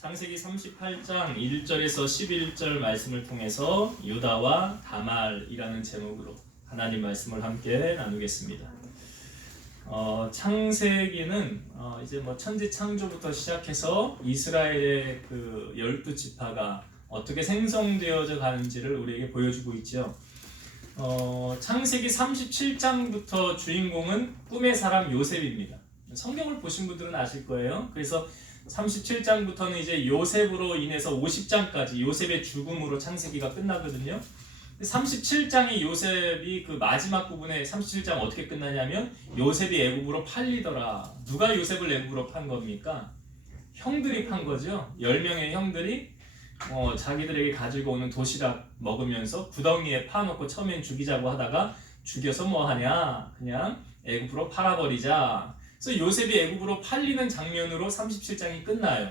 창세기 38장 1절에서 11절 말씀을 통해서 유다와 다말이라는 제목으로 하나님 말씀을 함께 나누겠습니다. 창세기는 이제 천지 창조부터 시작해서 이스라엘의 그 12지파가 어떻게 생성되어져 가는지를 우리에게 보여주고 있죠. 창세기 37장부터 주인공은 꿈의 사람 요셉입니다. 성경을 보신 분들은 아실 거예요. 그래서 37장부터는 이제 요셉으로 인해서 50장까지 요셉의 죽음으로 창세기가 끝나거든요. 37장이 요셉이 그 마지막 부분에 37장 어떻게 끝나냐면 요셉이 애굽으로 팔리더라. 누가 요셉을 애굽으로 판 겁니까? 형들이 판 거죠. 10명의 형들이 자기들에게 가지고 오는 도시락 먹으면서 구덩이에 파놓고 처음엔 죽이자고 하다가 죽여서 뭐 하냐? 그냥 애굽으로 팔아버리자. 그래서 요셉이 애굽으로 팔리는 장면으로 37장이 끝나요.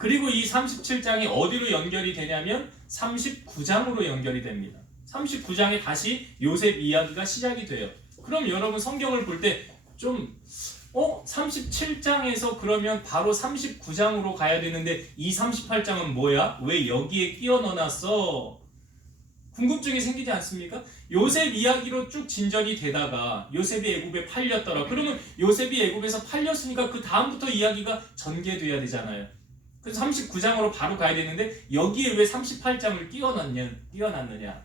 그리고 이 37장이 어디로 연결이 되냐면 39장으로 연결이 됩니다. 39장에 다시 요셉 이야기가 시작이 돼요. 그럼 여러분 성경을 볼 때 좀 37장에서 그러면 바로 39장으로 가야 되는데 이 38장은 뭐야? 왜 여기에 끼워 넣어놨어? 궁금증이 생기지 않습니까? 요셉 이야기로 쭉 진전이 되다가 요셉이 애굽에 팔렸더라. 그러면 요셉이 애굽에서 팔렸으니까 그 다음부터 이야기가 전개돼야 되잖아요. 그래서 39장으로 바로 가야 되는데 여기에 왜 38장을 끼워놨느냐?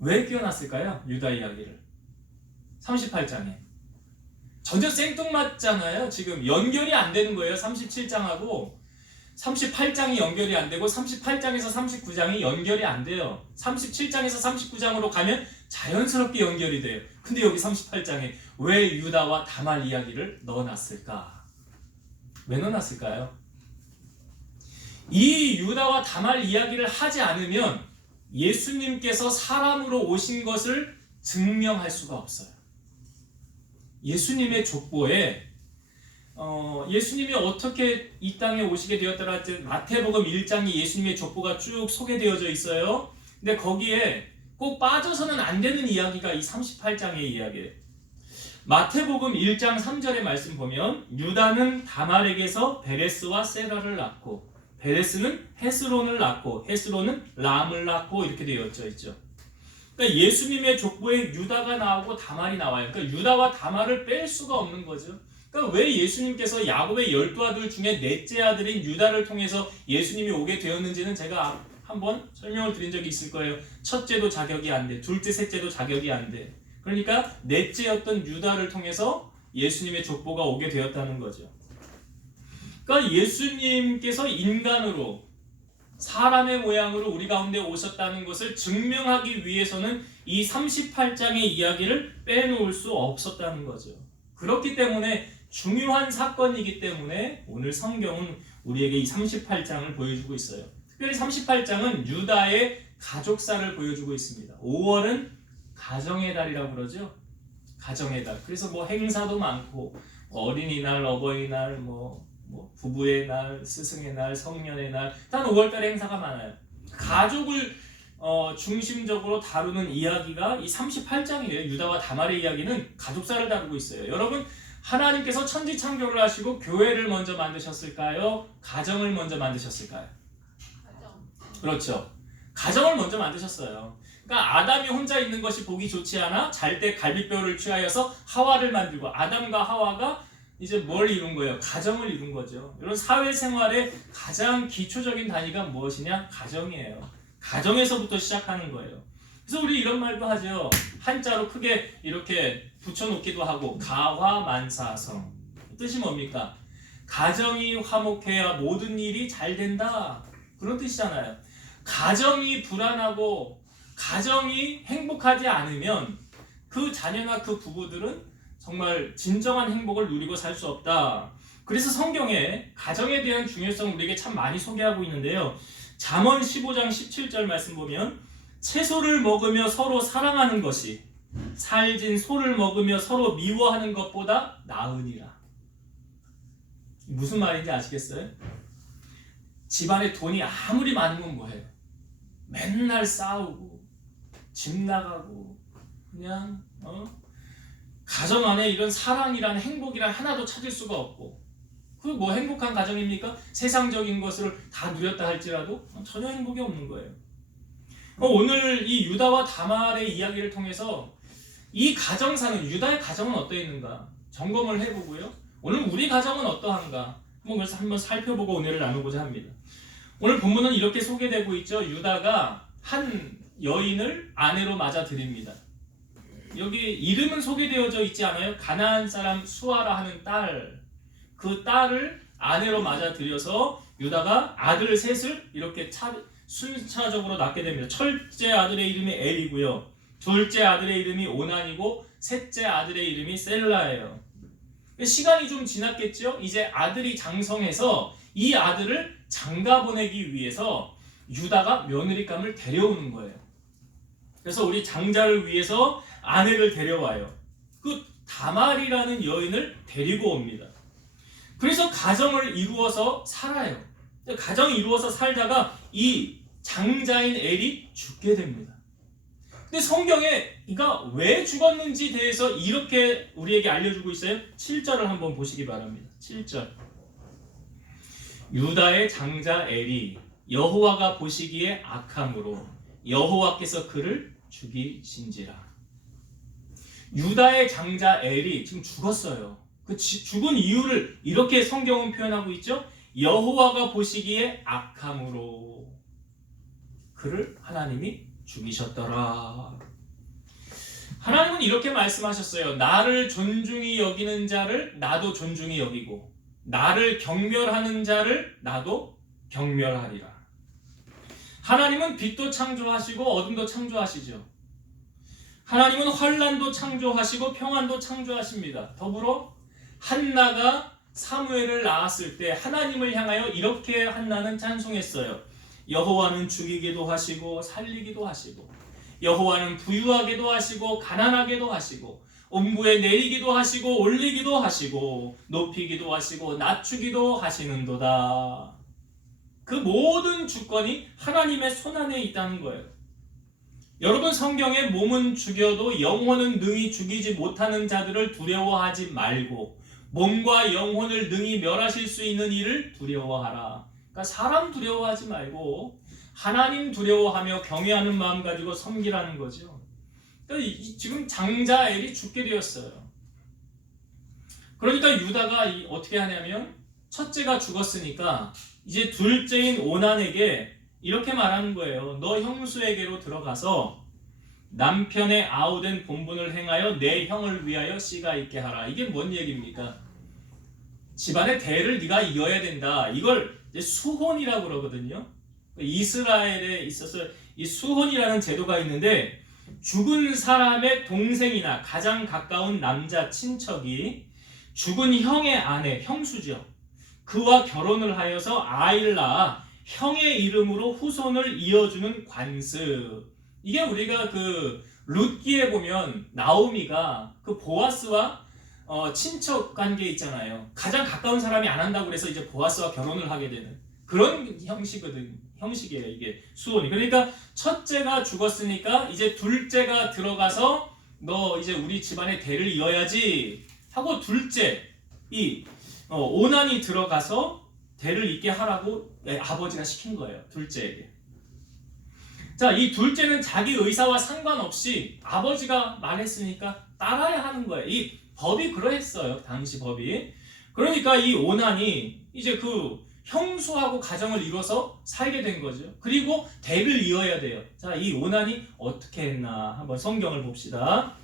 왜 끼워놨을까요? 유다 이야기를 38장에 전혀 생뚱맞잖아요. 지금 연결이 안 되는 거예요. 37장하고 38장이 연결이 안 되고 38장에서 39장이 연결이 안 돼요. 37장에서 39장으로 가면 자연스럽게 연결이 돼요. 근데 여기 38장에 왜 유다와 다말 이야기를 넣어놨을까? 왜 넣어놨을까요? 이 유다와 다말 이야기를 하지 않으면 예수님께서 사람으로 오신 것을 증명할 수가 없어요. 예수님의 족보에 예수님이 어떻게 이 땅에 오시게 되었더라. 마태복음 1장이 예수님의 족보가 쭉 소개되어져 있어요. 근데 거기에 꼭 빠져서는 안 되는 이야기가 이 38장의 이야기예요. 마태복음 1장 3절의 말씀 보면 유다는 다말에게서 베레스와 세라를 낳고 베레스는 헤스론을 낳고 헤스론은 람을 낳고 이렇게 되어져 있죠. 그러니까 예수님의 족보에 유다가 나오고 다말이 나와요. 그러니까 유다와 다말을 뺄 수가 없는 거죠. 그러니까 왜 예수님께서 야곱의 12아들 중에 넷째 아들인 유다를 통해서 예수님이 오게 되었는지는 제가 한번 설명을 드린 적이 있을 거예요. 첫째도 자격이 안 돼. 둘째, 셋째도 자격이 안 돼. 그러니까 넷째였던 유다를 통해서 예수님의 족보가 오게 되었다는 거죠. 그러니까 예수님께서 인간으로 사람의 모양으로 우리 가운데 오셨다는 것을 증명하기 위해서는 이 38장의 이야기를 빼놓을 수 없었다는 거죠. 그렇기 때문에 중요한 사건이기 때문에 오늘 성경은 우리에게 이 38장을 보여주고 있어요. 특별히 38장은 유다의 가족사를 보여주고 있습니다. 5월은 가정의 달이라고 그러죠. 가정의 달. 그래서 행사도 많고 어린이날, 어버이날, 부부의 날, 스승의 날, 성년의 날, 단 5월달에 행사가 많아요. 가족을 중심적으로 다루는 이야기가 이 38장이에요. 유다와 다말의 이야기는 가족사를 다루고 있어요. 여러분, 하나님께서 천지 창조를 하시고 교회를 먼저 만드셨을까요? 가정을 먼저 만드셨을까요? 가정. 그렇죠. 가정을 먼저 만드셨어요. 그러니까 아담이 혼자 있는 것이 보기 좋지 않아 잘 때 갈비뼈를 취하여서 하와를 만들고 아담과 하와가 이제 뭘 이룬 거예요? 가정을 이룬 거죠. 이런 사회생활의 가장 기초적인 단위가 무엇이냐? 가정이에요. 가정에서부터 시작하는 거예요. 그래서 우리 이런 말도 하죠. 한자로 크게 이렇게 붙여놓기도 하고 가화만사성. 뜻이 뭡니까? 가정이 화목해야 모든 일이 잘 된다. 그런 뜻이잖아요. 가정이 불안하고 가정이 행복하지 않으면 그 자녀나 그 부부들은 정말 진정한 행복을 누리고 살 수 없다. 그래서 성경에 가정에 대한 중요성을 우리에게 참 많이 소개하고 있는데요. 잠언 15장 17절 말씀 보면 채소를 먹으며 서로 사랑하는 것이 살진 소를 먹으며 서로 미워하는 것보다 나으니라. 무슨 말인지 아시겠어요? 집안에 돈이 아무리 많으면 뭐해요? 맨날 싸우고 집 나가고 그냥 가정 안에 이런 사랑이란 행복이란 하나도 찾을 수가 없고 그 뭐 행복한 가정입니까? 세상적인 것을 다 누렸다 할지라도 전혀 행복이 없는 거예요. 오늘 이 유다와 다말의 이야기를 통해서 이 가정사는 유다의 가정은 어떠했는가 점검을 해보고요. 오늘 우리 가정은 어떠한가 한번 살펴보고 은혜를 나누고자 합니다. 오늘 본문은 이렇게 소개되고 있죠. 유다가 한 여인을 아내로 맞아들입니다. 여기 이름은 소개되어져 있지 않아요? 가나안 사람 수아라 하는 딸, 그 딸을 아내로 맞아들여서 유다가 아들 셋을 이렇게 순차적으로 낳게 됩니다. 첫째 아들의 이름이 엘이고요, 둘째 아들의 이름이 오난이고 셋째 아들의 이름이 셀라예요. 시간이 좀 지났겠죠? 이제 아들이 장성해서 이 아들을 장가 보내기 위해서 유다가 며느리감을 데려오는 거예요. 그래서 우리 장자를 위해서 아내를 데려와요. 그 다말이라는 여인을 데리고 옵니다. 그래서 가정을 이루어서 살아요. 가정을 이루어서 살다가 이 장자인 엘이 죽게 됩니다. 근데 성경에 이가 왜 죽었는지 대해서 이렇게 우리에게 알려주고 있어요. 7절을 한번 보시기 바랍니다. 7절. 유다의 장자 엘이 여호와가 보시기에 악함으로 여호와께서 그를 죽이신지라. 유다의 장자 엘이 지금 죽었어요. 그 죽은 이유를 이렇게 성경은 표현하고 있죠. 여호와가 보시기에 악함으로 그를 하나님이 죽이셨더라. 하나님은 이렇게 말씀하셨어요. 나를 존중히 여기는 자를 나도 존중히 여기고 나를 경멸하는 자를 나도 경멸하리라. 하나님은 빛도 창조하시고 어둠도 창조하시죠. 하나님은 환난도 창조하시고 평안도 창조하십니다. 더불어 한나가 사무엘을 낳았을 때 하나님을 향하여 이렇게 한나는 찬송했어요. 여호와는 죽이기도 하시고 살리기도 하시고 여호와는 부유하게도 하시고 가난하게도 하시고 음부에 내리기도 하시고 올리기도 하시고 높이기도 하시고 낮추기도 하시는도다. 그 모든 주권이 하나님의 손안에 있다는 거예요. 여러분, 성경에 몸은 죽여도 영혼은 능히 죽이지 못하는 자들을 두려워하지 말고 몸과 영혼을 능히 멸하실 수 있는 이를 두려워하라. 그러니까 사람 두려워하지 말고 하나님 두려워하며 경외하는 마음 가지고 섬기라는 거죠. 그러니까 지금 장자 엘이 죽게 되었어요. 그러니까 유다가 어떻게 하냐면 첫째가 죽었으니까 이제 둘째인 오난에게 이렇게 말하는 거예요. 너 형수에게로 들어가서 남편의 아우된 본분을 행하여 내 형을 위하여 씨가 있게 하라. 이게 뭔 얘기입니까? 집안의 대를 네가 이어야 된다. 이걸 이제 수혼이라고 그러거든요. 이스라엘에 있어서 이 수혼이라는 제도가 있는데 죽은 사람의 동생이나 가장 가까운 남자 친척이 죽은 형의 아내, 형수죠. 그와 결혼을 하여서 아이를 낳아 형의 이름으로 후손을 이어주는 관습. 이게 우리가 그 룻기에 보면 나오미가 그 보아스와 친척 관계 있잖아요. 가장 가까운 사람이 안 한다고 그래서 이제 보아스와 결혼을 하게 되는 그런 형식이에요. 이게 수혼이. 그러니까 첫째가 죽었으니까 이제 둘째가 들어가서 너 이제 우리 집안의 대를 이어야지 하고 둘째 오난이 들어가서 대를 잇게 하라고 아버지가 시킨 거예요. 둘째에게. 자, 이 둘째는 자기 의사와 상관없이 아버지가 말했으니까 따라야 하는 거예요. 이 법이 그러했어요. 당시 법이. 그러니까 이 오난이 이제 그 형수하고 가정을 이뤄서 살게 된 거죠. 그리고 대를 이어야 돼요. 자, 이 오난이 어떻게 했나 한번 성경을 봅시다.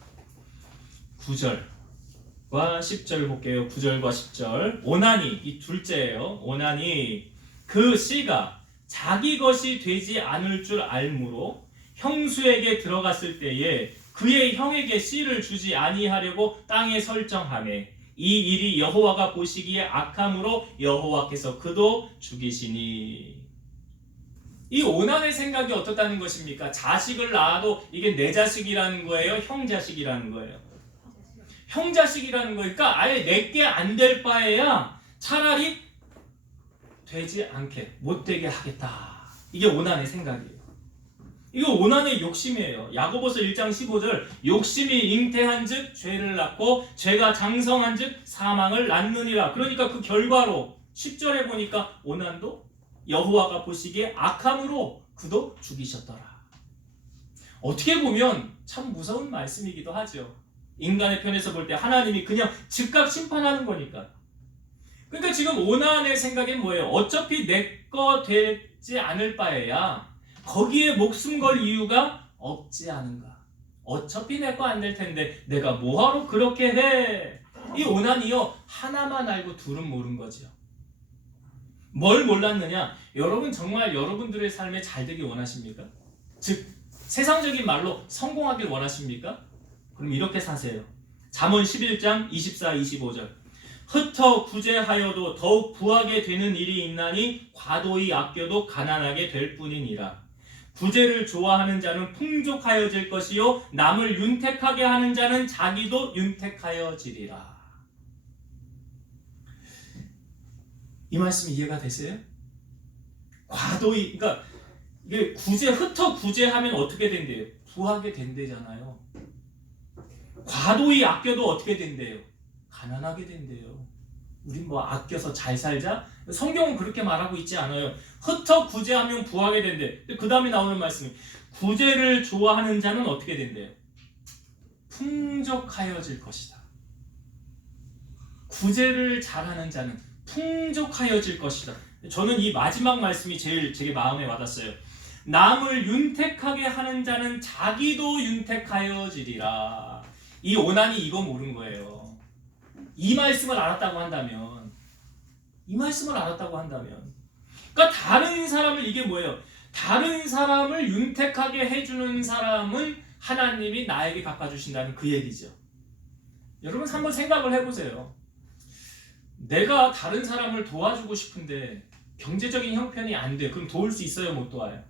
9절과 10절 볼게요. 9절과 10절. 오난이, 이 둘째예요. 오난이 그 씨가 자기 것이 되지 않을 줄 알므로 형수에게 들어갔을 때에 그의 형에게 씨를 주지 아니하려고 땅에 설정하매 이 일이 여호와가 보시기에 악함으로 여호와께서 그도 죽이시니. 이 오난의 생각이 어떻다는 것입니까? 자식을 낳아도 이게 내 자식이라는 거예요? 형 자식이라는 거예요? 형 자식이라는 거니까 아예 내게 안 될 바에야 차라리 되지 않게 못되게 하겠다. 이게 오난의 생각이에요. 이거 오난의 욕심이에요. 야고보서 1장 15절 욕심이 잉태한즉 죄를 낳고 죄가 장성한즉 사망을 낳느니라. 그러니까 그 결과로 10절에 보니까 오난도 여호와가 보시기에 악함으로 그도 죽이셨더라. 어떻게 보면 참 무서운 말씀이기도 하죠. 인간의 편에서 볼 때 하나님이 그냥 즉각 심판하는 거니까. 그러니까 지금 오난의 생각은 뭐예요? 어차피 내 거 되지 않을 바에야 거기에 목숨 걸 이유가 없지 않은가. 어차피 내 거 안 될 텐데 내가 뭐하러 그렇게 해. 이 오난이요 하나만 알고 둘은 모른 거지요. 뭘 몰랐느냐? 여러분 정말 여러분들의 삶에 잘 되길 원하십니까? 즉 세상적인 말로 성공하길 원하십니까? 그럼 이렇게 사세요. 잠언 11장 24, 25절. 흩어 구제하여도 더욱 부하게 되는 일이 있나니 과도히 아껴도 가난하게 될 뿐이니라. 구제를 좋아하는 자는 풍족하여질 것이요 남을 윤택하게 하는 자는 자기도 윤택하여지리라. 이 말씀 이해가 되세요? 과도히, 그러니까 이게 흩어 구제하면 어떻게 된대요? 부하게 된대잖아요. 과도히 아껴도 어떻게 된대요? 가난하게 된대요. 우린 뭐 아껴서 잘 살자? 성경은 그렇게 말하고 있지 않아요. 흩어 구제하면 부하게 된대. 그 다음에 나오는 말씀이 구제를 좋아하는 자는 어떻게 된대요? 풍족하여질 것이다. 구제를 잘하는 자는 풍족하여질 것이다. 저는 이 마지막 말씀이 제일 제게 마음에 와닿았어요. 남을 윤택하게 하는 자는 자기도 윤택하여지리라. 이 오난이 이거 모른 거예요. 이 말씀을 알았다고 한다면, 그러니까 다른 사람을, 이게 뭐예요? 다른 사람을 윤택하게 해주는 사람은 하나님이 나에게 갚아주신다는 그 얘기죠. 여러분 한번 생각을 해보세요. 내가 다른 사람을 도와주고 싶은데 경제적인 형편이 안 돼. 그럼 도울 수 있어요? 못 도와요?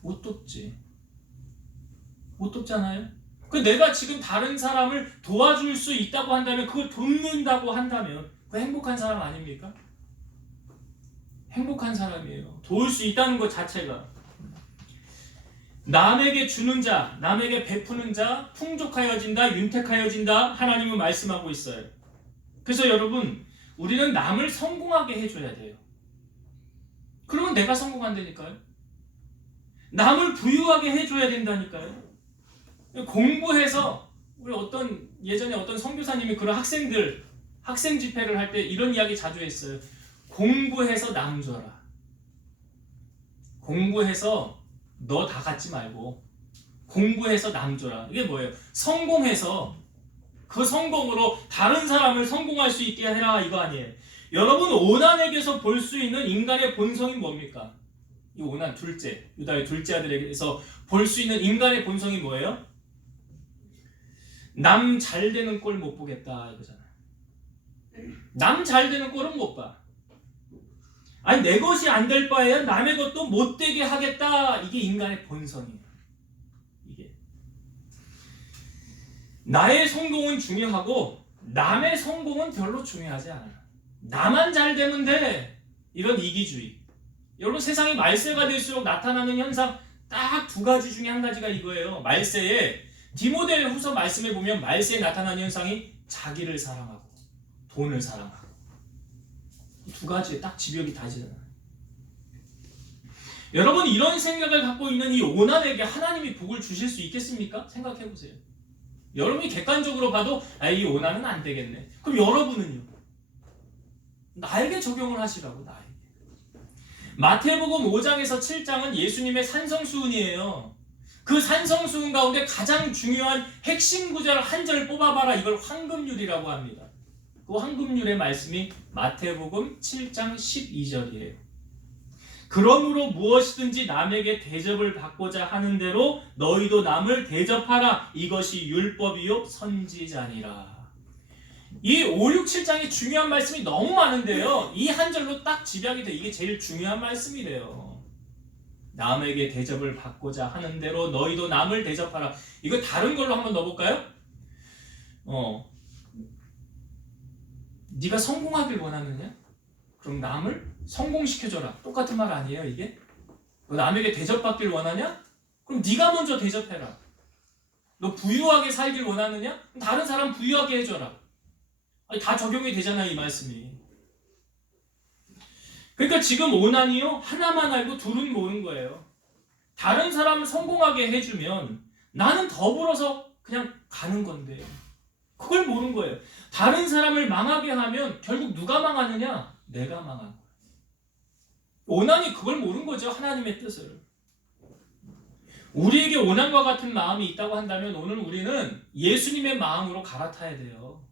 못 돕지. 못 돕잖아요? 내가 지금 다른 사람을 도와줄 수 있다고 한다면, 그걸 돕는다고 한다면 그 행복한 사람 아닙니까? 행복한 사람이에요. 도울 수 있다는 것 자체가. 남에게 주는 자, 남에게 베푸는 자 풍족하여진다, 윤택하여진다 하나님은 말씀하고 있어요. 그래서 여러분, 우리는 남을 성공하게 해줘야 돼요. 그러면 내가 성공한다니까요. 남을 부유하게 해줘야 된다니까요. 공부해서, 우리 예전에 어떤 선교사님이 그런 학생 집회를 할 때 이런 이야기 자주 했어요. 공부해서 남 줘라. 공부해서 너 다 갖지 말고 공부해서 남 줘라. 이게 뭐예요? 성공해서 그 성공으로 다른 사람을 성공할 수 있게 해라, 이거 아니에요. 여러분, 오난에게서 볼 수 있는 인간의 본성이 뭡니까? 이 오난 유다의 둘째 아들에게서 볼 수 있는 인간의 본성이 뭐예요? 남 잘 되는 꼴 못 보겠다 이거잖아요. 남 잘 되는 꼴은 못 봐. 아니, 내 것이 안 될 바에야 남의 것도 못 되게 하겠다. 이게 인간의 본성이에요. 이게 나의 성공은 중요하고 남의 성공은 별로 중요하지 않아요. 나만 잘 되면 돼. 이런 이기주의. 여러분, 세상이 말세가 될수록 나타나는 현상 딱 두 가지 중에 한 가지가 이거예요. 말세에 디모데 후서 말씀에 보면 말세에 나타나는 현상이 자기를 사랑하고 돈을 사랑하고, 이 두 가지에 딱 집역이 다지잖아요. 여러분, 이런 생각을 갖고 있는 이 오난에게 하나님이 복을 주실 수 있겠습니까? 생각해 보세요. 여러분이 객관적으로 봐도 이 오난은 안 되겠네. 그럼 여러분은요? 나에게 적용을 하시라고, 나에게. 마태복음 5장에서 7장은 예수님의 산성수훈이에요. 그 산성수훈 가운데 가장 중요한 핵심 구절 한 절 뽑아봐라. 이걸 황금률이라고 합니다. 그 황금률의 말씀이 마태복음 7장 12절이에요. 그러므로 무엇이든지 남에게 대접을 받고자 하는 대로 너희도 남을 대접하라. 이것이 율법이요 선지자니라. 이 5, 6, 7장에 중요한 말씀이 너무 많은데요, 이 한 절로 딱 집약이 돼. 이게 제일 중요한 말씀이래요. 남에게 대접을 받고자 하는 대로 너희도 남을 대접하라. 이거 다른 걸로 한번 넣어볼까요? 네가 성공하길 원하느냐? 그럼 남을 성공시켜줘라. 똑같은 말 아니에요, 이게? 너 남에게 대접받길 원하냐? 그럼 네가 먼저 대접해라. 너 부유하게 살길 원하느냐? 다른 사람 부유하게 해줘라. 아니, 다 적용이 되잖아, 이 말씀이. 그러니까 지금 오난이요, 하나만 알고 둘은 모르는 거예요. 다른 사람을 성공하게 해주면 나는 더불어서 그냥 가는 건데, 그걸 모르는 거예요. 다른 사람을 망하게 하면 결국 누가 망하느냐? 내가 망한 거예요. 오난이 그걸 모르는 거죠, 하나님의 뜻을. 우리에게 오난과 같은 마음이 있다고 한다면 오늘 우리는 예수님의 마음으로 갈아타야 돼요.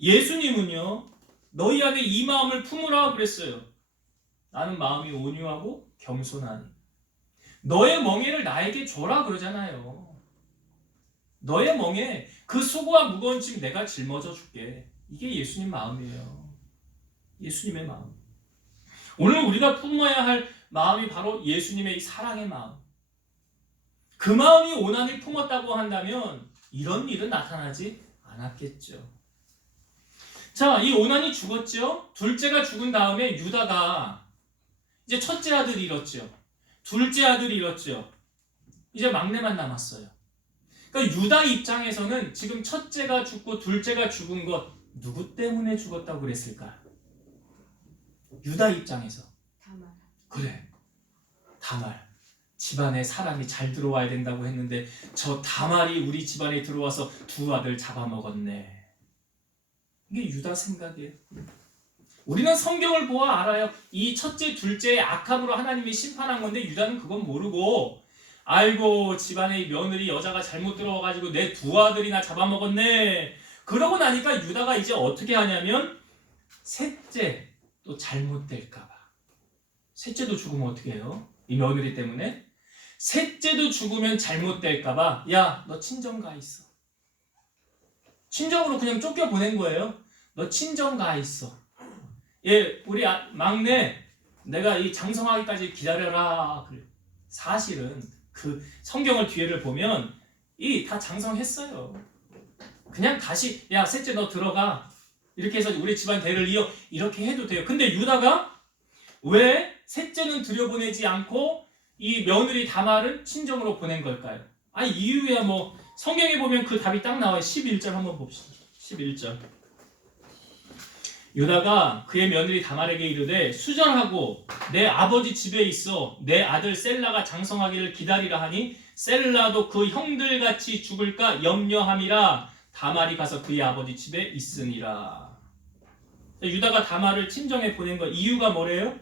예수님은요, 너희 안에 이 마음을 품으라 그랬어요. 나는 마음이 온유하고 겸손하니. 너의 멍에를 나에게 줘라 그러잖아요. 너의 멍에 그 수고와 무거운 짐 내가 짊어져 줄게. 이게 예수님 마음이에요. 예수님의 마음. 오늘 우리가 품어야 할 마음이 바로 예수님의 사랑의 마음. 그 마음이 오난을 품었다고 한다면 이런 일은 나타나지 않았겠죠. 자, 이 오난이 죽었죠. 둘째가 죽은 다음에 유다가 이제 첫째 아들이 잃었죠. 둘째 아들이 잃었죠. 이제 막내만 남았어요. 그러니까 유다 입장에서는 지금 첫째가 죽고 둘째가 죽은 것 누구 때문에 죽었다고 그랬을까? 유다 입장에서. 다말. 그래. 다말. 집안에 사람이 잘 들어와야 된다고 했는데 저 다말이 우리 집안에 들어와서 두 아들 잡아먹었네. 이게 유다 생각이에요. 우리는 성경을 보아 알아요. 이 첫째, 둘째의 악함으로 하나님이 심판한 건데 유다는 그건 모르고 아이고 집안에 며느리 여자가 잘못 들어와가지고 내 두 아들이나 잡아먹었네. 그러고 나니까 유다가 이제 어떻게 하냐면 셋째 또 잘못될까봐. 셋째도 죽으면 어떻게 해요? 이 며느리 때문에. 셋째도 죽으면 잘못될까봐 야, 너 친정 가 있어. 친정으로 그냥 쫓겨보낸 거예요. 너 친정 가 있어. 예, 우리 막내 내가 이 장성하기까지 기다려라. 그래. 사실은 그 성경을 뒤에를 보면 이 다 장성했어요. 그냥 다시 야 셋째 너 들어가. 이렇게 해서 우리 집안 대를 이어 이렇게 해도 돼요. 근데 유다가 왜 셋째는 들여보내지 않고 이 며느리 다말은 친정으로 보낸 걸까요? 아니 이유야 뭐 성경에 보면 그 답이 딱 나와요. 11절 한번 봅시다. 11절. 유다가 그의 며느리 다말에게 이르되 수전하고 내 아버지 집에 있어 내 아들 셀라가 장성하기를 기다리라 하니 셀라도 그 형들같이 죽을까 염려함이라 다말이 가서 그의 아버지 집에 있으니라. 유다가 다말을 친정에 보낸 거 이유가 뭐래요?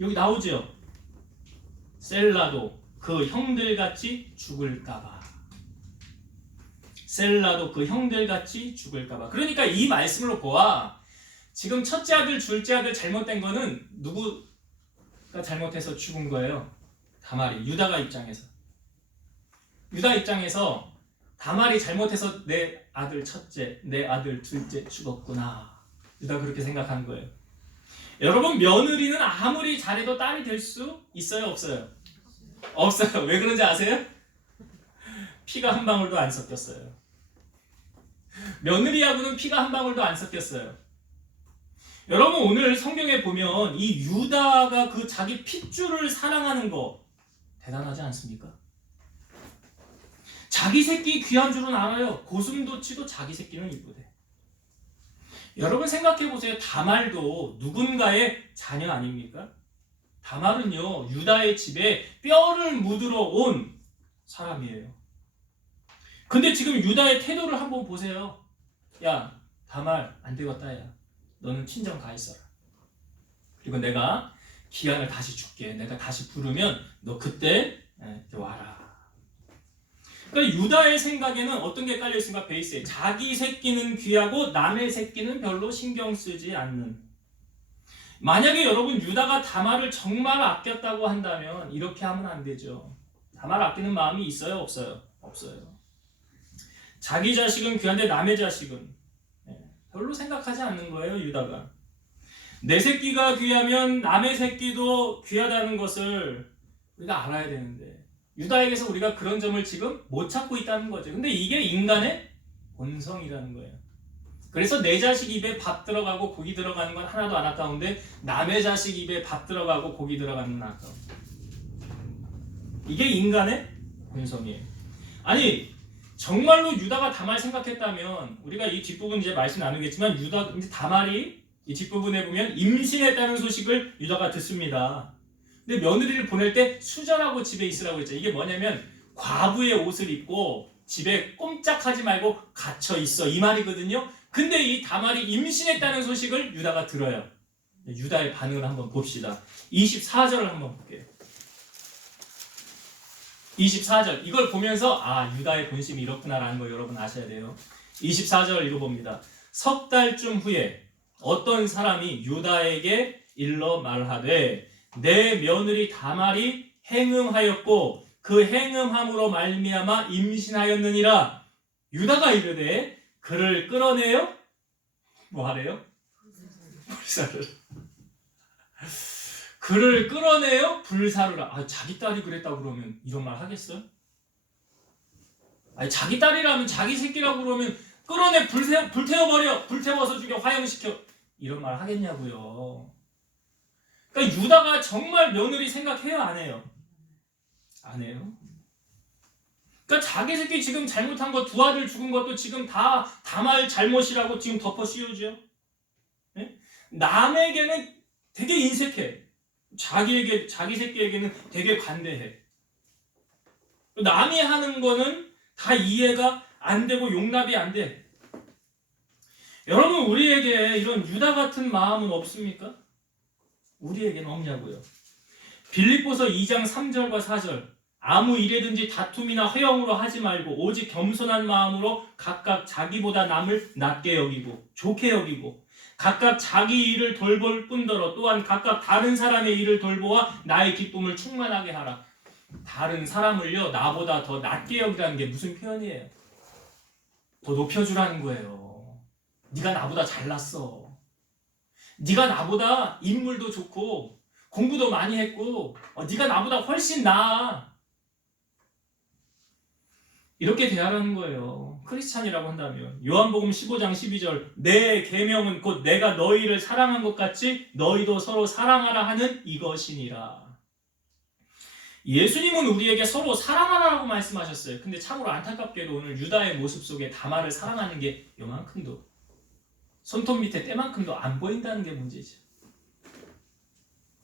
여기 나오죠. 셀라도 그 형들같이 죽을까봐. 셀라도 그 형들같이 죽을까봐. 그러니까 이 말씀으로 보아 지금 첫째 아들, 둘째 아들 잘못된 거는 누구가 잘못해서 죽은 거예요? 다말이. 유다가 입장에서. 유다 입장에서 다말이 잘못해서 내 아들 첫째, 내 아들 둘째 죽었구나. 유다 그렇게 생각한 거예요. 여러분 며느리는 아무리 잘해도 딸이 될 수 있어요? 없어요? 없어요. 왜 그런지 아세요? 피가 한 방울도 안 섞였어요. 며느리하고는 피가 한 방울도 안 섞였어요. 여러분 오늘 성경에 보면 이 유다가 그 자기 핏줄을 사랑하는 거 대단하지 않습니까? 자기 새끼 귀한 줄은 알아요. 고슴도치도 자기 새끼는 이쁘대. 여러분 생각해보세요. 다말도 누군가의 자녀 아닙니까? 다말은요 유다의 집에 뼈를 묻으러 온 사람이에요. 근데 지금 유다의 태도를 한번 보세요. 야 다말 안 되겠다 야. 너는 친정 가 있어라. 그리고 내가 기한을 다시 줄게. 내가 다시 부르면 너 그때 와라. 그러니까 유다의 생각에는 어떤 게 깔려 있습니까? 베이스에 자기 새끼는 귀하고 남의 새끼는 별로 신경 쓰지 않는. 만약에 여러분 유다가 다말을 정말 아꼈다고 한다면 이렇게 하면 안 되죠. 다말 아끼는 마음이 있어요? 없어요? 없어요. 자기 자식은 귀한데 남의 자식은 별로 생각하지 않는 거예요. 유다가. 내 새끼가 귀하면 남의 새끼도 귀하다는 것을 우리가 알아야 되는데 유다에게서 우리가 그런 점을 지금 못 찾고 있다는 거죠. 근데 이게 인간의 본성이라는 거예요. 그래서 내 자식 입에 밥 들어가고 고기 들어가는 건 하나도 안 아까운데 남의 자식 입에 밥 들어가고 고기 들어가는 건 아까워. 이게 인간의 본성이에요. 아니 정말로 유다가 다말 생각했다면 우리가 이 뒷부분 이제 말씀 나누겠지만 유다 다말이 이 뒷부분에 보면 임신했다는 소식을 유다가 듣습니다. 근데 며느리를 보낼 때 수절하고 집에 있으라고 했죠. 이게 뭐냐면 과부의 옷을 입고 집에 꼼짝하지 말고 갇혀 있어 이 말이거든요. 근데 이 다말이 임신했다는 소식을 유다가 들어요. 유다의 반응을 한번 봅시다. 24절을 한번 볼게요. 24절 이걸 보면서 유다의 본심이 이렇구나라는 거 여러분 아셔야 돼요. 24절 읽어봅니다. 석 달쯤 후에 어떤 사람이 유다에게 일러 말하되 내 며느리 다말이 행음하였고 그 행음함으로 말미암아 임신하였느니라. 유다가 이르되 그를 끌어내요? 뭐하래요? 불사를. 그를 끌어내요? 불사르라. 자기 딸이 그랬다고 그러면 이런 말 하겠어요? 자기 딸이라면 자기 새끼라고 그러면 끌어내 불태워버려. 불태워서 죽여 화형시켜. 이런 말 하겠냐고요. 그러니까 유다가 정말 며느리 생각해요? 안 해요? 안 해요. 그러니까 자기 새끼 지금 잘못한 거 두 아들 죽은 것도 지금 다 다말 잘못이라고 지금 덮어 씌우죠. 네? 남에게는 되게 인색해. 자기 새끼에게는 되게 관대해. 남이 하는 거는 다 이해가 안 되고 용납이 안 돼. 여러분 우리에게 이런 유다 같은 마음은 없습니까? 우리에게는 없냐고요. 빌립보서 2장 3절과 4절 아무 일에든지 다툼이나 허영으로 하지 말고 오직 겸손한 마음으로 각각 자기보다 남을 낮게 여기고 좋게 여기고 각각 자기 일을 돌볼 뿐더러 또한 각각 다른 사람의 일을 돌보아 나의 기쁨을 충만하게 하라. 다른 사람을요 나보다 더 낮게 여기라는 게 무슨 표현이에요? 더 높여주라는 거예요. 네가 나보다 잘났어. 네가 나보다 인물도 좋고 공부도 많이 했고 네가 나보다 훨씬 나아. 이렇게 대하라는 거예요. 크리스찬이라고 한다면 요한복음 15장 12절 내 계명은 곧 내가 너희를 사랑한 것 같이 너희도 서로 사랑하라 하는 이것이니라. 예수님은 우리에게 서로 사랑하라고 말씀하셨어요. 근데 참으로 안타깝게도 오늘 유다의 모습 속에 다말을 사랑하는 게 요만큼도 손톱 밑에 때만큼도 안 보인다는 게 문제죠.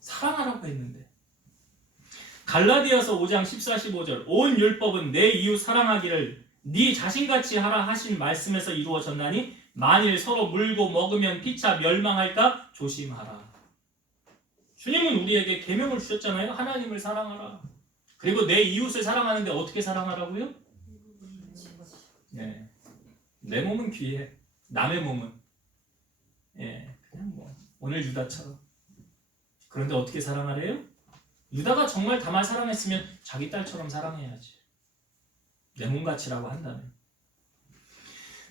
사랑하라고 했는데 갈라디아서 5장 14, 15절 온 율법은 내 이웃 사랑하기를 네 자신같이 하라 하신 말씀에서 이루어졌나니 만일 서로 물고 먹으면 피차 멸망할까 조심하라. 주님은 우리에게 계명을 주셨잖아요. 하나님을 사랑하라. 그리고 내 이웃을 사랑하는데 어떻게 사랑하라고요? 네. 내 몸은 귀해. 남의 몸은 그냥 오늘 유다처럼. 그런데 어떻게 사랑하래요? 유다가 정말 다말 사랑했으면 자기 딸처럼 사랑해야지. 내 몸같이라고 한다면.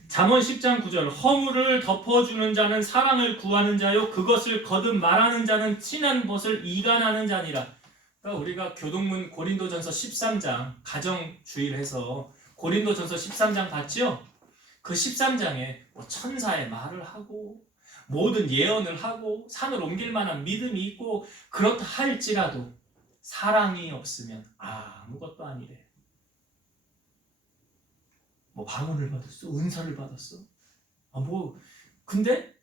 잠언 10장 9절 허물을 덮어주는 자는 사랑을 구하는 자요 그것을 거듭 말하는 자는 친한 벗을 이간하는 자니라. 그러니까 우리가 교동문 고린도전서 13장 가정주의를 해서 고린도전서 13장 봤죠? 그 13장에 천사의 말을 하고 모든 예언을 하고 산을 옮길 만한 믿음이 있고 그렇다 할지라도 사랑이 없으면 아무것도 아니래. 방언을 받았어? 은사를 받았어? 근데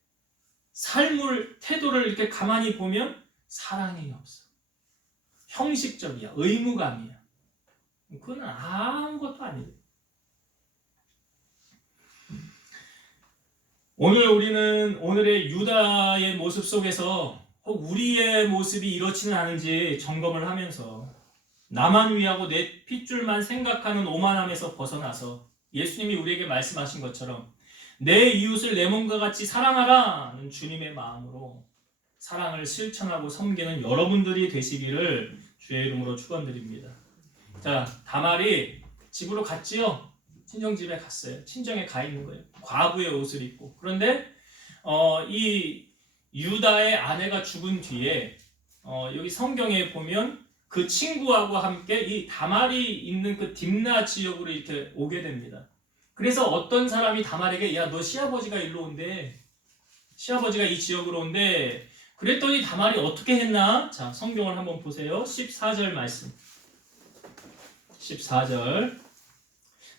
삶을 태도를 이렇게 가만히 보면 사랑이 없어. 형식적이야. 의무감이야. 그건 아무것도 아니래. 오늘 우리는 오늘의 유다의 모습 속에서 우리의 모습이 이렇지는 않은지 점검을 하면서 나만 위하고 내 핏줄만 생각하는 오만함에서 벗어나서 예수님이 우리에게 말씀하신 것처럼 내 이웃을 내 몸과 같이 사랑하라는 주님의 마음으로 사랑을 실천하고 섬기는 여러분들이 되시기를 주의 이름으로 축원드립니다. 자, 다말이 집으로 갔지요. 친정집에 갔어요. 친정에 가 있는 거예요. 과부의 옷을 입고. 그런데 이 유다의 아내가 죽은 뒤에 여기 성경에 보면 그 친구하고 함께 이 다말이 있는 그 딥나 지역으로 이렇게 오게 됩니다. 그래서 어떤 사람이 다말에게 야, 너 시아버지가 일로 온대. 시아버지가 이 지역으로 온대. 그랬더니 다말이 어떻게 했나? 자, 성경을 한번 보세요. 14절 말씀. 14절.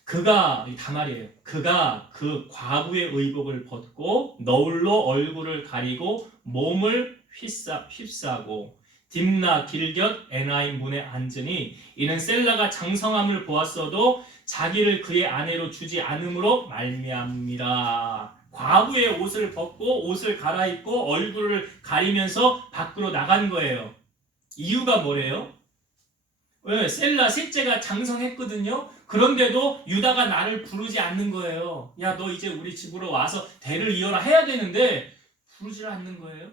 그가, 이 다말이에요. 그가 그 과부의 의복을 벗고 너울로 얼굴을 가리고 몸을 휩싸고 딥나 길곁 에나임 문에 앉으니 이는 셀라가 장성함을 보았어도 자기를 그의 아내로 주지 않음으로 말미암이라. 과부의 옷을 벗고 옷을 갈아입고 얼굴을 가리면서 밖으로 나간 거예요. 이유가 뭐래요? 왜? 셀라 셋째가 장성했거든요. 그런데도 유다가 나를 부르지 않는 거예요. 야, 너 이제 우리 집으로 와서 대를 이어라 해야 되는데 부르지 않는 거예요.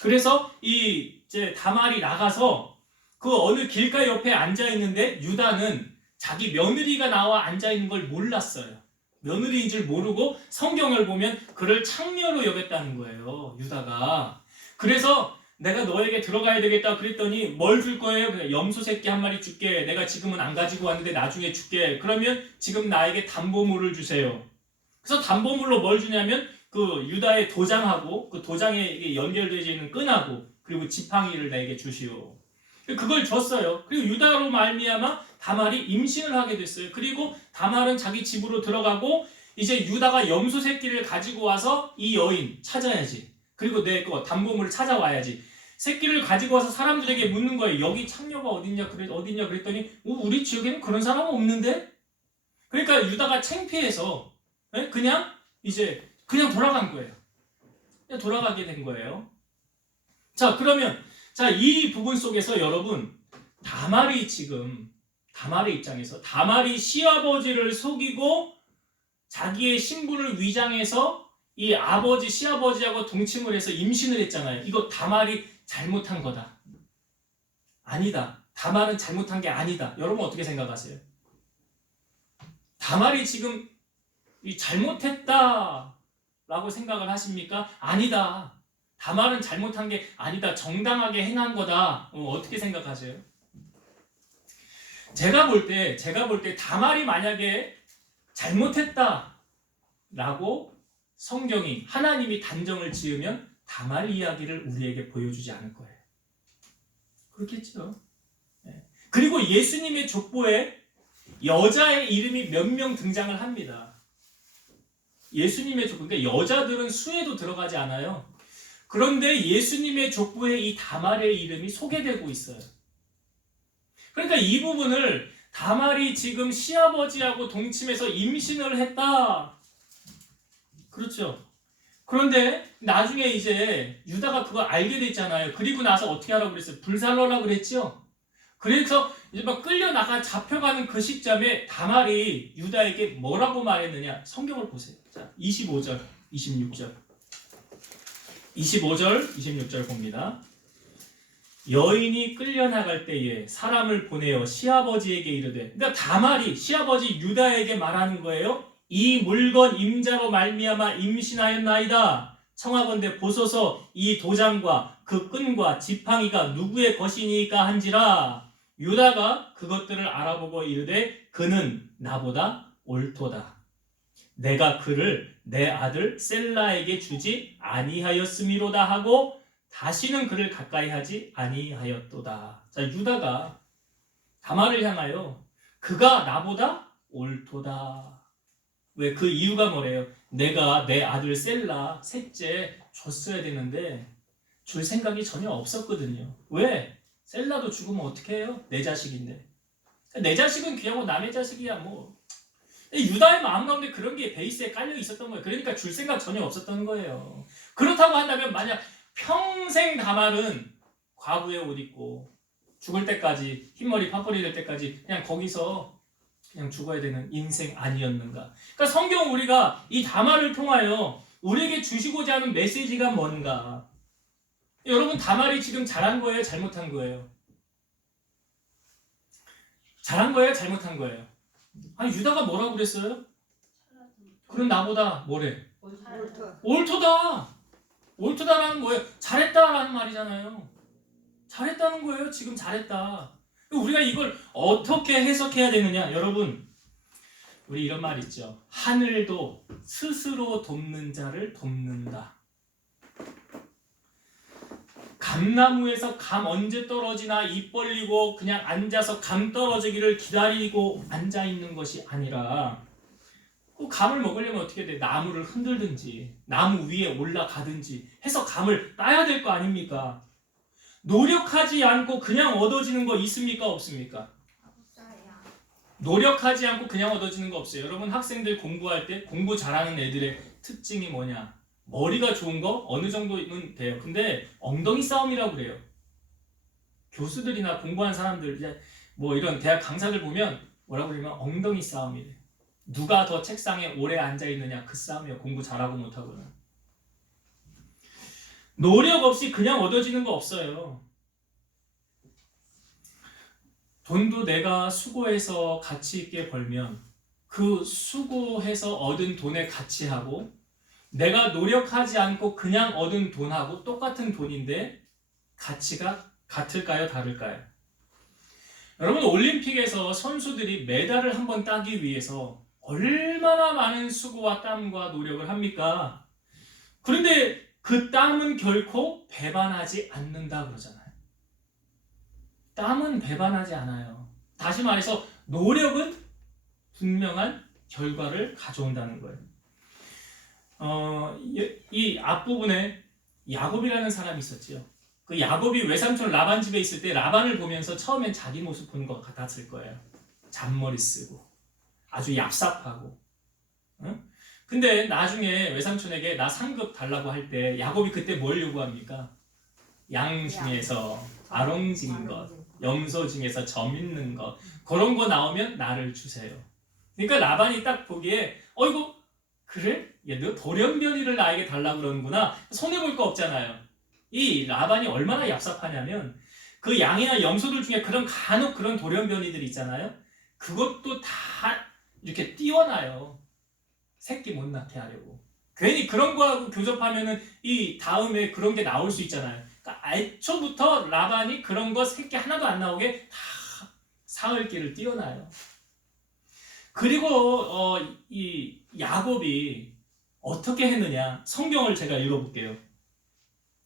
그래서 이제 다말이 나가서 그 어느 길가 옆에 앉아 있는데 유다는 자기 며느리가 나와 앉아 있는 걸 몰랐어요. 며느리인 줄 모르고 성경을 보면 그를 창녀로 여겼다는 거예요. 유다가. 그래서 내가 너에게 들어가야 되겠다 그랬더니 뭘 줄 거예요? 그냥 염소 새끼 한 마리 줄게. 내가 지금은 안 가지고 왔는데 나중에 줄게. 그러면 지금 나에게 담보물을 주세요. 그래서 담보물로 뭘 주냐면 그 유다의 도장하고 그 도장에 연결되어 있는 끈하고 그리고 지팡이를 나에게 주시오. 그걸 줬어요. 그리고 유다로 말미암아 다말이 임신을 하게 됐어요. 그리고 다말은 자기 집으로 들어가고 이제 유다가 염소 새끼를 가지고 와서 이 여인 찾아야지. 그리고 내 거 담보물을 찾아와야지. 새끼를 가지고 와서 사람들에게 묻는 거예요. 여기 창녀가 어딨냐 그랬더니 우리 지역에는 그런 사람 없는데? 그러니까 유다가 창피해서 그냥 돌아간 거예요. 그냥 돌아가게 된 거예요. 자, 그러면 이 부분 속에서 여러분 다말의 입장에서 다말이 시아버지를 속이고 자기의 신분을 위장해서 이 아버지 시아버지하고 동침을 해서 임신을 했잖아요. 이거 다말이 잘못한 거다. 아니다. 다말은 잘못한 게 아니다. 여러분 어떻게 생각하세요? 다말이 지금 잘못했다 라고 생각을 하십니까? 아니다. 다말은 잘못한 게 아니다. 정당하게 행한 거다. 어떻게 생각하세요? 제가 볼 때 다말이 만약에 잘못했다 라고 성경이 하나님이 단정을 지으면 다말 이야기를 우리에게 보여주지 않을 거예요. 그렇겠죠. 그리고 예수님의 족보에 여자의 이름이 몇 명 등장을 합니다. 예수님의 족보, 그러니까 여자들은 수에도 들어가지 않아요. 그런데 예수님의 족보에 이 다말의 이름이 소개되고 있어요. 그러니까 이 부분을 다말이 지금 시아버지하고 동침해서 임신을 했다. 그렇죠. 그런데 나중에 이제 유다가 그거 알게 됐잖아요. 그리고 나서 어떻게 하라고 그랬어요? 불살러라고 그랬죠. 그래서 이제 막 끌려나가 잡혀가는 그 시점에 다말이 유다에게 뭐라고 말했느냐? 성경을 보세요. 자, 25절, 26절. 25절, 26절 봅니다. 여인이 끌려나갈 때에 사람을 보내어 시아버지에게 이르되, 그러니까 다말이 시아버지 유다에게 말하는 거예요. 이 물건 임자로 말미암아 임신하였나이다. 청하건대 보소서 이 도장과 그 끈과 지팡이가 누구의 것이니까 한지라. 유다가 그것들을 알아보고 이르되 그는 나보다 옳도다. 내가 그를 내 아들 셀라에게 주지 아니하였음이로다 하고 다시는 그를 가까이 하지 아니하였도다. 자, 유다가 다말을 향하여 그가 나보다 옳도다. 왜? 그 이유가 뭐래요? 내가 내 아들 셀라 셋째 줬어야 되는데 줄 생각이 전혀 없었거든요. 왜? 셀라도 죽으면 어떻게 해요? 내 자식인데. 내 자식은 귀하고 남의 자식이야 뭐. 유다의 마음 가운데 그런 게 베이스에 깔려 있었던 거예요. 그러니까 줄 생각 전혀 없었던 거예요. 그렇다고 한다면 만약 평생 다말은 과부의 옷 입고 죽을 때까지 흰머리 파뿌리 될 때까지 그냥 거기서 그냥 죽어야 되는 인생 아니었는가? 그러니까 성경 우리가 이 다말을 통하여 우리에게 주시고자 하는 메시지가 뭔가? 여러분 다말이 지금 잘한 거예요? 잘못한 거예요? 잘한 거예요? 잘못한 거예요? 아니 유다가 뭐라고 그랬어요? 그럼 나보다 뭐래? 옳도다. 옳도다라는 뭐예요? 잘했다라는 말이잖아요. 잘했다는 거예요. 지금 잘했다. 우리가 이걸 어떻게 해석해야 되느냐? 여러분 우리 이런 말 있죠. 하늘도 스스로 돕는 자를 돕는다. 감나무에서 감 언제 떨어지나 입 벌리고 그냥 앉아서 감 떨어지기를 기다리고 앉아 있는 것이 아니라 그 감을 먹으려면 어떻게 돼? 나무를 흔들든지 나무 위에 올라가든지 해서 감을 따야 될 거 아닙니까? 노력하지 않고 그냥 얻어지는 거 있습니까? 없습니까? 노력하지 않고 그냥 얻어지는 거 없어요. 여러분 학생들 공부할 때 공부 잘하는 애들의 특징이 뭐냐? 머리가 좋은 거 어느 정도는 돼요. 근데 엉덩이 싸움이라고 그래요. 교수들이나 공부한 사람들 이제 뭐 이런 대학 강사들 보면 뭐라고 그러면 엉덩이 싸움이래. 누가 더 책상에 오래 앉아 있느냐 그 싸움이에요. 공부 잘하고 못하고는. 노력 없이 그냥 얻어지는 거 없어요. 돈도 내가 수고해서 가치 있게 벌면 그 수고해서 얻은 돈의 가치하고 내가 노력하지 않고 그냥 얻은 돈하고 똑같은 돈인데 가치가 같을까요? 다를까요? 여러분 올림픽에서 선수들이 메달을 한번 따기 위해서 얼마나 많은 수고와 땀과 노력을 합니까? 그런데 그 땀은 결코 배반하지 않는다 그러잖아요. 땀은 배반하지 않아요. 다시 말해서 노력은 분명한 결과를 가져온다는 거예요. 이 앞부분에 야곱이라는 사람이 있었지요. 그 야곱이 외삼촌 라반 집에 있을 때 라반을 보면서 처음엔 자기 모습 보는 것 같았을 거예요. 잔머리 쓰고 아주 얍삽하고. 응? 근데 나중에 외삼촌에게 나 상급 달라고 할 때 야곱이 그때 뭘 요구합니까? 양 중에서 아롱진 것, 염소 중에서 점 있는 것 그런 거 나오면 나를 주세요. 그러니까 라반이 딱 보기에 이거 그래? 야, 너 돌연변이를 나에게 달라고 그러는구나. 손해볼 거 없잖아요. 이 라반이 얼마나 얍삽하냐면 그 양이나 염소들 중에 그런 간혹 그런 돌연변이들 있잖아요. 그것도 다 이렇게 띄워놔요. 새끼 못 낳게 하려고. 괜히 그런 거하고 교접하면은 이 다음에 그런 게 나올 수 있잖아요. 그러니까 애초부터 라반이 그런 거 새끼 하나도 안 나오게 다 사흘기를 띄워놔요. 그리고 이 야곱이 어떻게 했느냐? 성경을 제가 읽어볼게요.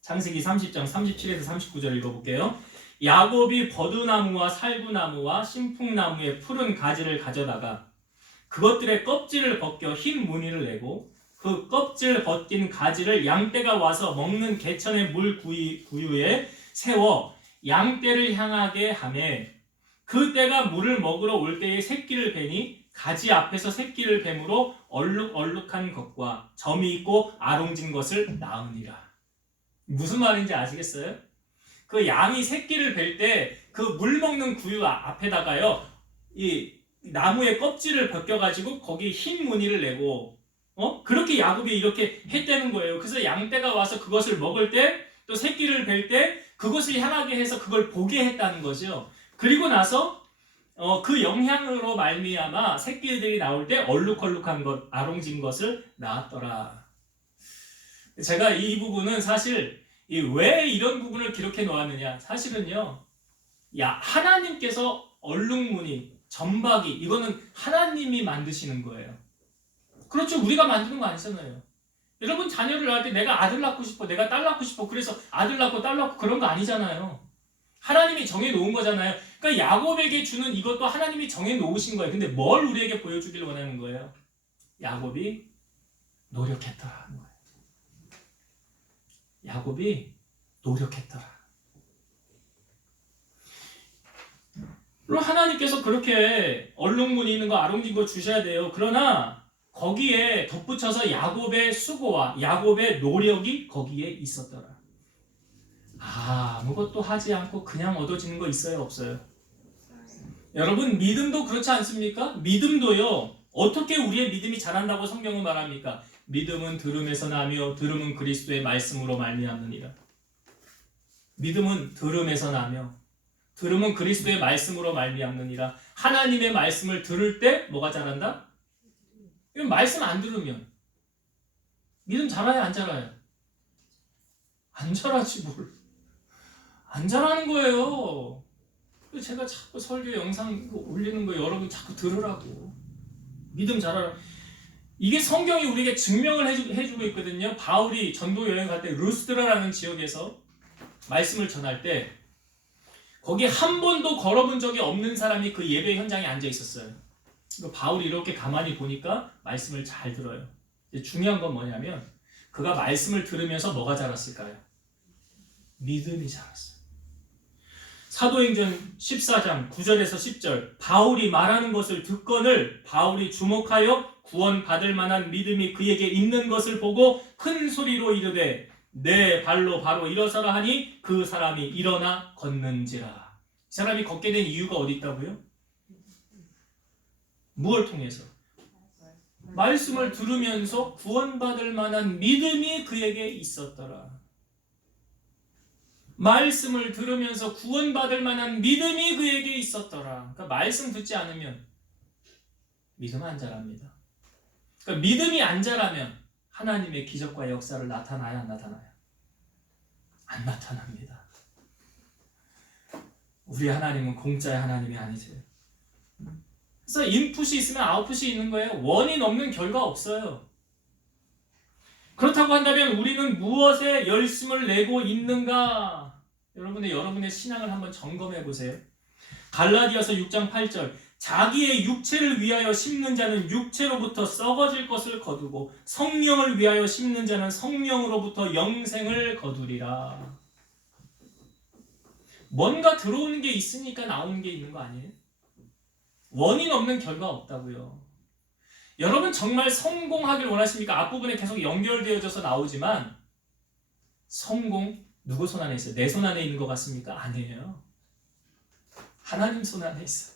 창세기 30장 37에서 39절 읽어볼게요. 야곱이 버드나무와 살구나무와 신풍나무의 푸른 가지를 가져다가 그것들의 껍질을 벗겨 흰 무늬를 내고 그 껍질 벗긴 가지를 양떼가 와서 먹는 개천의 물 구유에 세워 양떼를 향하게 하매 그 떼가 물을 먹으러 올 때에 새끼를 베니 가지 앞에서 새끼를 뱀으로 얼룩얼룩한 것과 점이 있고 아롱진 것을 낳으니라. 무슨 말인지 아시겠어요? 그 양이 새끼를 뵐 때 그 물 먹는 구유 앞에다가요 이 나무의 껍질을 벗겨가지고 거기 흰 무늬를 내고 그렇게 야곱이 이렇게 했다는 거예요. 그래서 양떼가 와서 그것을 먹을 때 또 새끼를 뵐 때 그것을 향하게 해서 그걸 보게 했다는 거죠. 그리고 나서 그 영향으로 말미암아 새끼들이 나올 때 얼룩얼룩한 것, 아롱진 것을 낳았더라. 제가 이 부분은 사실 왜 이런 부분을 기록해 놓았느냐? 사실은요, 하나님께서 얼룩무늬, 점박이 이거는 하나님이 만드시는 거예요. 그렇죠. 우리가 만드는 거 아니잖아요. 여러분 자녀를 낳을 때 내가 아들 낳고 싶어, 내가 딸 낳고 싶어, 그래서 아들 낳고 딸 낳고 그런 거 아니잖아요. 하나님이 정해놓은 거잖아요. 그러니까 야곱에게 주는 이것도 하나님이 정해놓으신 거예요. 근데 뭘 우리에게 보여주길 원하는 거예요? 야곱이 노력했더라 하는 거예요. 야곱이 노력했더라. 그럼 하나님께서 그렇게 얼룩무늬 있는 거 아롱진 거 주셔야 돼요. 그러나 거기에 덧붙여서 야곱의 수고와 야곱의 노력이 거기에 있었더라. 아무것도 하지 않고 그냥 얻어지는 거 있어요? 없어요? 여러분 믿음도 그렇지 않습니까? 믿음도요. 어떻게 우리의 믿음이 자란다고 성경은 말합니까? 믿음은 들음에서 나며 들음은 그리스도의 말씀으로 말미암느니라. 믿음은 들음에서 나며 들음은 그리스도의 말씀으로 말미암느니라. 하나님의 말씀을 들을 때 뭐가 자란다? 이건 말씀 안 들으면 믿음 자라요? 안 자라요? 안 자라지 뭘. 안 자라는 거예요. 제가 자꾸 설교 영상 올리는 거 여러분 자꾸 들으라고. 믿음 자라라. 이게 성경이 우리에게 증명을 해주고 있거든요. 바울이 전도 여행 갈 때 루스드라라는 지역에서 말씀을 전할 때 거기 한 번도 걸어본 적이 없는 사람이 그 예배 현장에 앉아 있었어요. 바울이 이렇게 가만히 보니까 말씀을 잘 들어요. 중요한 건 뭐냐면 그가 말씀을 들으면서 뭐가 자랐을까요? 믿음이 자랐어요. 사도행전 14장 9절에서 10절 바울이 말하는 것을 듣거늘 바울이 주목하여 구원받을 만한 믿음이 그에게 있는 것을 보고 큰 소리로 이르되 내 발로 바로 일어서라 하니 그 사람이 일어나 걷는지라. 이 사람이 걷게 된 이유가 어디 있다고요? 무엇을 통해서? 말씀을 들으면서 구원받을 만한 믿음이 그에게 있었더라. 말씀을 들으면서 구원받을 만한 믿음이 그에게 있었더라. 그러니까 말씀 듣지 않으면 믿음 안 자랍니다. 그러니까 믿음이 안 자라면 하나님의 기적과 역사를 나타나야 안 나타나요? 안 나타납니다. 우리 하나님은 공짜의 하나님이 아니세요. 그래서 인풋이 있으면 아웃풋이 있는 거예요. 원인 없는 결과 없어요. 그렇다고 한다면 우리는 무엇에 열심을 내고 있는가? 여러분의 신앙을 한번 점검해 보세요. 갈라디아서 6장 8절 자기의 육체를 위하여 심는 자는 육체로부터 썩어질 것을 거두고 성령을 위하여 심는 자는 성령으로부터 영생을 거두리라. 뭔가 들어오는 게 있으니까 나오는 게 있는 거 아니에요? 원인 없는 결과 없다고요. 여러분 정말 성공하길 원하십니까? 앞부분에 계속 연결되어져서 나오지만 성공 누구 손 안에 있어요? 내 손 안에 있는 것 같습니까? 아니에요. 하나님 손 안에 있어요.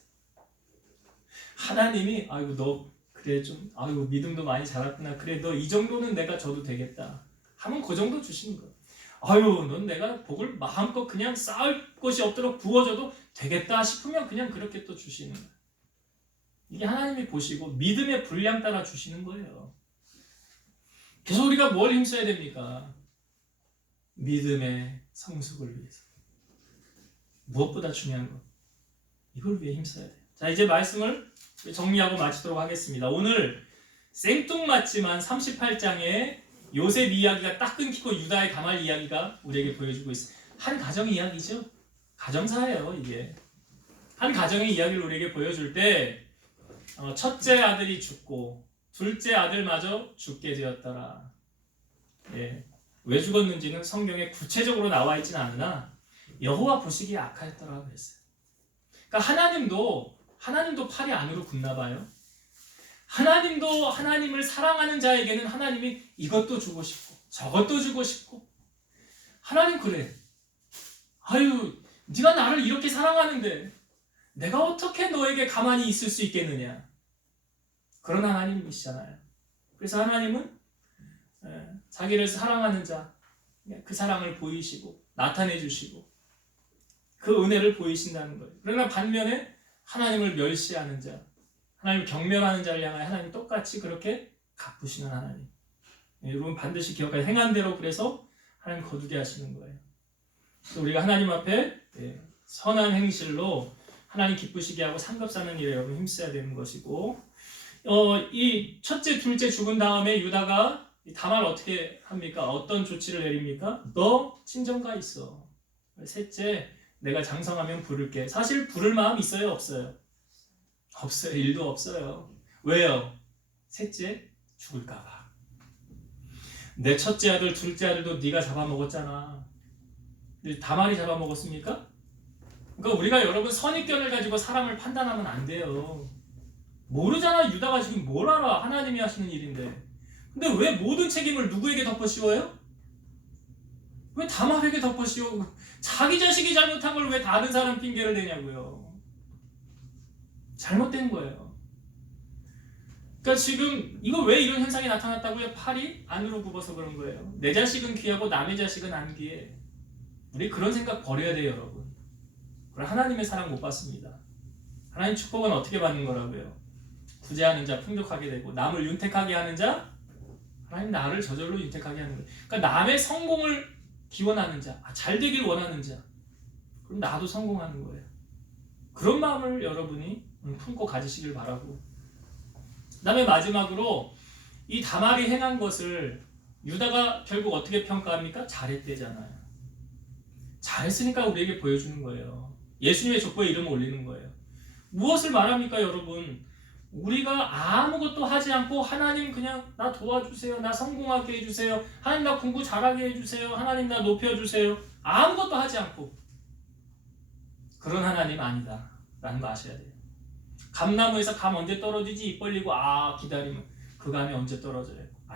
하나님이 아이고 너 그래 좀 아이고 믿음도 많이 자랐구나. 그래 너 이 정도는 내가 줘도 되겠다. 하면 그 정도 주시는 거예요. 아유 넌 내가 복을 마음껏 그냥 쌓을 것이 없도록 부어줘도 되겠다 싶으면 그냥 그렇게 또 주시는 거예요. 이게 하나님이 보시고 믿음의 분량 따라 주시는 거예요. 그래서 우리가 뭘 힘써야 됩니까? 믿음의 성숙을 위해서. 무엇보다 중요한 것. 이걸 위해 힘써야 돼요. 자 이제 말씀을 정리하고 마치도록 하겠습니다. 오늘 생뚱맞지만 38장에 요셉 이야기가 딱 끊기고 유다의 다말 이야기가 우리에게 보여주고 있어요. 한 가정 이야기죠. 가정사예요 이게. 한 가정의 이야기를 우리에게 보여줄 때 첫째 아들이 죽고 둘째 아들마저 죽게 되었더라. 예. 왜 죽었는지는 성경에 구체적으로 나와 있지는 않으나 여호와 보시기에 악하였더라고 그랬어요. 그러니까 하나님도 팔이 안으로 굽나 봐요. 하나님도 하나님을 사랑하는 자에게는 하나님이 이것도 주고 싶고 저것도 주고 싶고 하나님 그래. 아유 네가 나를 이렇게 사랑하는데 내가 어떻게 너에게 가만히 있을 수 있겠느냐. 그런 하나님이시잖아요. 그래서 하나님은 자기를 사랑하는 자, 그 사랑을 보이시고 나타내 주시고 그 은혜를 보이신다는 거예요. 그러나 반면에 하나님을 멸시하는 자, 하나님을 경멸하는 자를 향하여 하나님 똑같이 그렇게 갚으시는 하나님. 여러분 반드시 기억하세요. 행한 대로 그래서 하나님 거두게 하시는 거예요. 그래서 우리가 하나님 앞에 선한 행실로 하나님 기쁘시게 하고 상급사는 일에 여러분 힘써야 되는 것이고 이 첫째, 둘째 죽은 다음에 유다가 다말 어떻게 합니까? 어떤 조치를 내립니까? 너 친정가 있어. 셋째, 내가 장성하면 부를게. 사실 부를 마음 있어요? 없어요? 없어요. 일도 없어요. 왜요? 셋째, 죽을까 봐. 내 첫째 아들, 둘째 아들도 네가 잡아먹었잖아. 다말이 잡아먹었습니까? 그러니까 우리가 여러분 선입견을 가지고 사람을 판단하면 안 돼요. 모르잖아. 유다가 지금 뭘 알아. 하나님이 하시는 일인데. 근데 왜 모든 책임을 누구에게 덮어씌워요? 왜 다말에게 덮어씌워? 자기 자식이 잘못한 걸 왜 다른 사람 핑계를 대냐고요. 잘못된 거예요. 그러니까 지금 이거 왜 이런 현상이 나타났다고요? 팔이 안으로 굽어서 그런 거예요. 내 자식은 귀하고 남의 자식은 안 귀해. 우리 그런 생각 버려야 돼요, 여러분. 그럼 하나님의 사랑 못 받습니다. 하나님 축복은 어떻게 받는 거라고요? 구제하는 자 풍족하게 되고 남을 윤택하게 하는 자 하나님 나를 저절로 윤택하게 하는 거예요. 그러니까 남의 성공을 기원하는 자, 잘 되길 원하는 자, 그럼 나도 성공하는 거예요. 그런 마음을 여러분이 품고 가지시길 바라고. 그 다음에 마지막으로 이 다말이 행한 것을 유다가 결국 어떻게 평가합니까? 잘했대잖아요. 잘했으니까 우리에게 보여주는 거예요. 예수님의 족보에 이름을 올리는 거예요. 무엇을 말합니까, 여러분? 우리가 아무것도 하지 않고 하나님 그냥 나 도와주세요. 나 성공하게 해주세요. 하나님 나 공부 잘하게 해주세요. 하나님 나 높여주세요. 아무것도 하지 않고 그런 하나님 아니다 라는 거 아셔야 돼요. 감나무에서 감 언제 떨어지지? 입 벌리고 기다리면 그 감이 언제 떨어져요?